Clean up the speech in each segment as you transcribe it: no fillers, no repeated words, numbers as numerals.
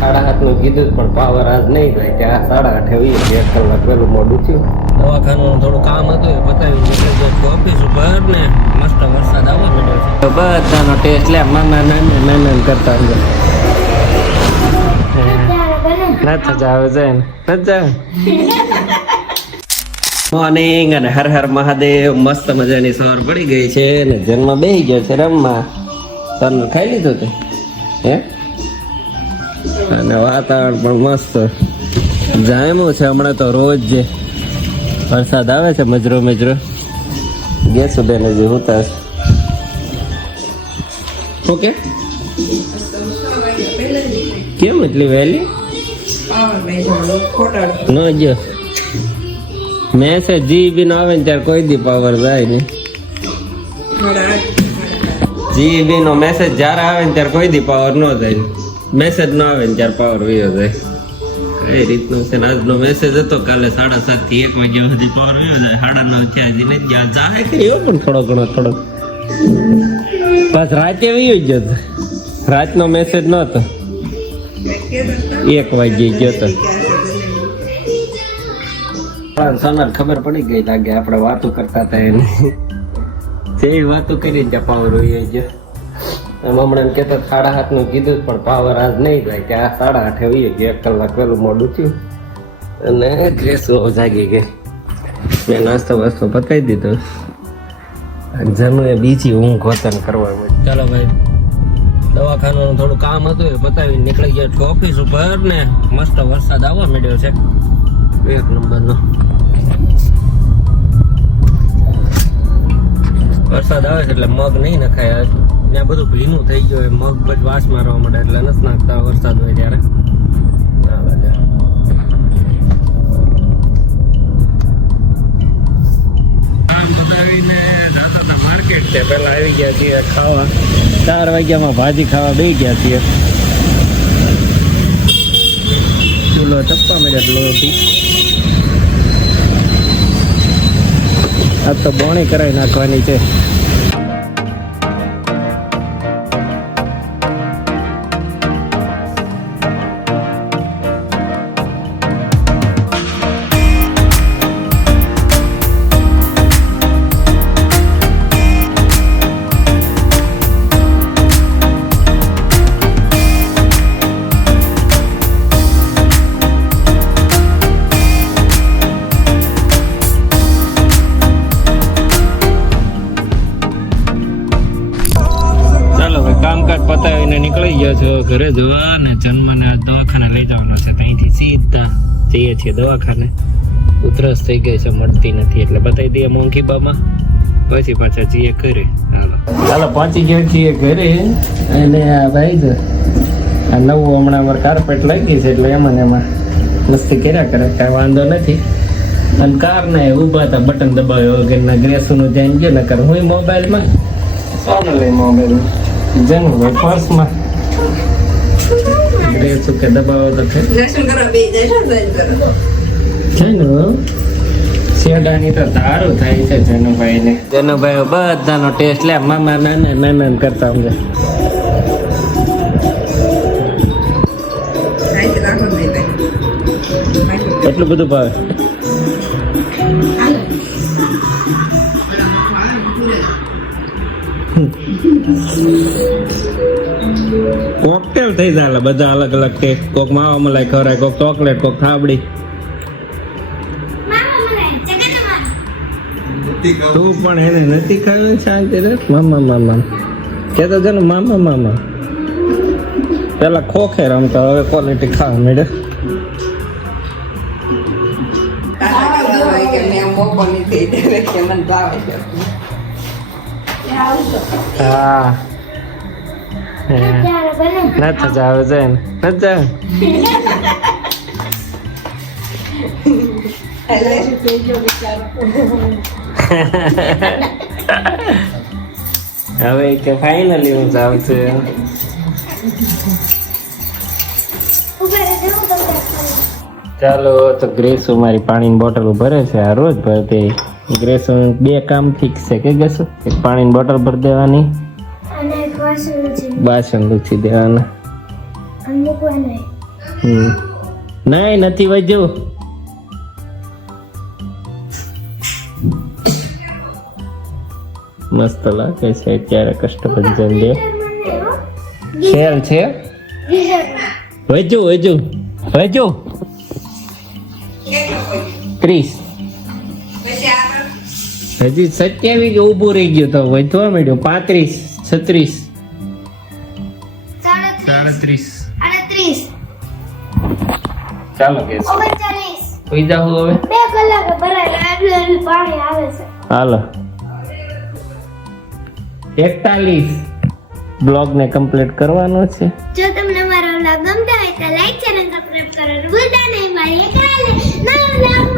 7:30 નું કીધું પણ પાવર આજ નહીં થાય ત્યાં 8:30 1 કલાક પેલું મોડું થયું. દવાખાનું થોડું કામ હતું એ પતાવી નીકળી ગયો ઓફિસ ઉપર ને મસ્ત વરસાદ આવવા માંડ્યો છે. બધાનો ટેસ્ટ લે મામા નાના કરતા નથી જાવ જાય ને નથી જાવ. મોર્નિંગ અને હર હર મહાદેવ. મસ્ત મજાની સવાર પડી ગઈ છે ને જન્મ બેસી ગયો છે રમવા. તને ખાઈ લીધું તે હે? અને વાતાવરણ પણ મસ્ત જામ્યું છે હમણાં તો. રોજ જે વરસાદ આવે છે મજરો ગેસ બેન જે હોતા ઓકે. કેમ એટલી વહેલી ન ગયો? મેસેજ જીબી નો આવે ને ત્યારે કોઈ દી પાવર જાય ને. જીબી નો મેસેજ જયારે આવે ને ત્યારે કોઈ દી પાવર ન જાય. મેસેજ ન આવે ને ત્યારે પાવર વયો જાય. કઈ રીતનું છે ને આજનો મેસેજ હતો કાલે 7:30 થી 1 વાગ્યા સુધી પાવર વયો જાય. 9:30 થયા હજી નથી ગયા. જાય કર્યો પણ થોડો બસ રાતે વયો ગયો. રાતનો મેસેજ નતો 1 વાગ્યે ગયો તો. સનર ખબર પડી ગઈ લાગે આપણે વાતો કરતા હતા એની. જેવી વાતો કરી ત્યાં પાવર વયો ગયો. હમણાં કહેતા 7:30 નું કીધું પણ પાવર આજ નહીં જાય ત્યાં 8:30 વયો ગયો. 1 કલાક પેલું મોડું થયું અને ગ્રેસો જાગી ગઈ. મેં નાસ્તો પતાવી દીધો. જનુ એ બીજી ઊંઘ વતન કરવા. ચાલો ભાઈ દવાખાનું થોડું કામ હતું એ પતાવી નીકળી ગયા ઓફિસ ઉપર ને મસ્ત વરસાદ આવવા માંડ્યો છે 1 નંબરનો. વરસાદ આવે છે એટલે મગ નહીં નખાય. ત્યાં બધું ભીનું થઈ ગયું. મગ પછી વાસ મારવા માંડે એટલે નથી નાખતા વરસાદ હોય ત્યારે. કામ બતાવીને જતા હતા માર્કેટ. તે પેલા આવી ગયા છીએ ખાવા. 4 વાગ્યામાં ભાજી ખાવા બેસી ગયા છીએ. ચૂલો ટપ્પા મળ્યા લોટી. આ તો બોણી કરાવી નાખવાની છે. કામકાજ પતાવીને નીકળી ગયો છો ઘરે જોવા ને જન્મને દવાખાને લઈ જવાનો છે. ત્યાંથી સીધા જઈએ છીએ દવાખાને. ઉધરસ થઈ ગઈ છે મળતી નથી એટલે બતાવી દઈએ મોંઘીબામાં પછી પાછા જઈએ ઘરે. ચાલો પહોંચી ગયા છીએ ઘરે. અને આ ભાઈ છે આ નવું હમણાં અમારે કાર્પેટ લાગી છે એટલે એમાં મસ્તી કર્યા કરે કાંઈ વાંધો નથી. અને કાર ને ઊભા હતા બટન દબાવ્યો વગરના ગ્રેસુનું જઈને ગયો ને કર હું મોબાઈલમાં સોનું લઈ મોબાઈલમાં જનું ભાઈ પર્સમાં ગ્રેસુ કે દબાવો તો છે ને શેડાની તો તારું થાય છે જનુભાઈ ને. જનુભાઈ બધાનો ટેસ્ટ લે મામા નાના કરતા અમને. એટલું બધું ભાવે. કોકટેલ થઈ જાય બધા અલગ અલગ ટેસ્ટ. કોક માવા મલાઈ ખવડાય, કોક ચોકલેટ, કોક થાબડી. તું પણ એને નથી ખાવી શાંતિ રે. મામા કેતો છે ને મામા. પેલા ખોખે રમતા હવે ક્વોલિટી ખાવા મળે. હા નથી જાવ છે ને નથી જાવ. હવે કે ફાઇનલી હું જાઉં છું. ચાલો તો ગ્રેસુ મારી પાણીની બોટલ ભરે છે. આ રોજ ભરતી ગ્રેસુ 2 કામ ફિક્સ છે કે ગેસુ. એક પાણીની બોટલ ભરી દેવાની અને વાસણ લૂછી દેવાના. નહીં નથી વધ્યું. મસ્ત લાગે છે અત્યારે કષ્ટભંજન જે શેર છે. વધ્યું 30 હજી 27 ઊભું રહી ગયું તો વધવા માંડ્યું. 35 36 37 ચાલો કે કોઈ જાવ હવે 2 કલાકે ભરાય એટલું પાણી આવે છે. હાલો 41 બ્લોગ ને કમ્પ્લીટ કરવાનો છે. જો તમને મારો વ્લોગ ગમતો હોય તો લાઈક ચેનલ સબસ્ક્રાઇબ કરવાનું ભૂલતા નહીં. મારી એકરાલે નવો વ્લોગ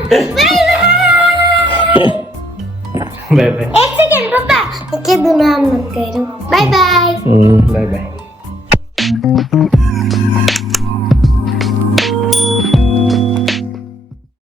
બાય બાય. એક સેકન્ડ પપ્પા કીધું નામ નથી કર્યું. Bye bye. Bye bye.